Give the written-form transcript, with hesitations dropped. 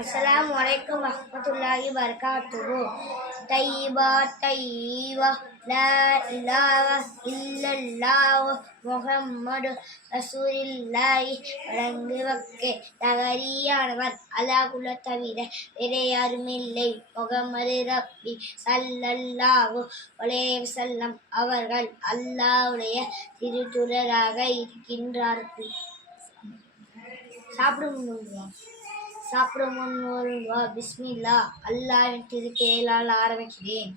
அஸ்ஸலாமு அலைக்கும் வரஹ்மத்துல்லாஹி வபரகாத்துஹு. தையிபா தையிபா லா இலாஹா இல்லல்லாஹு முஹம்மது ரசூலுல்லாஹி. வணங்குவதற்கு தகுதியானவர் அல்லாஹ்வை தவிர வேறு யாருமில்லை. முகமது ரப்பி ஸல்லல்லாஹு அலைஹி வஸல்லம் அவர்கள் அல்லாஹ்வுடைய திருத்தூதராக இருக்கின்றார்கள். சாப்பிடும் முன் ஒரு பிஸ்மில்லா, அல்லாஹ்வின் திருப்பெயரால் ஆரம்பிக்கிறேன்.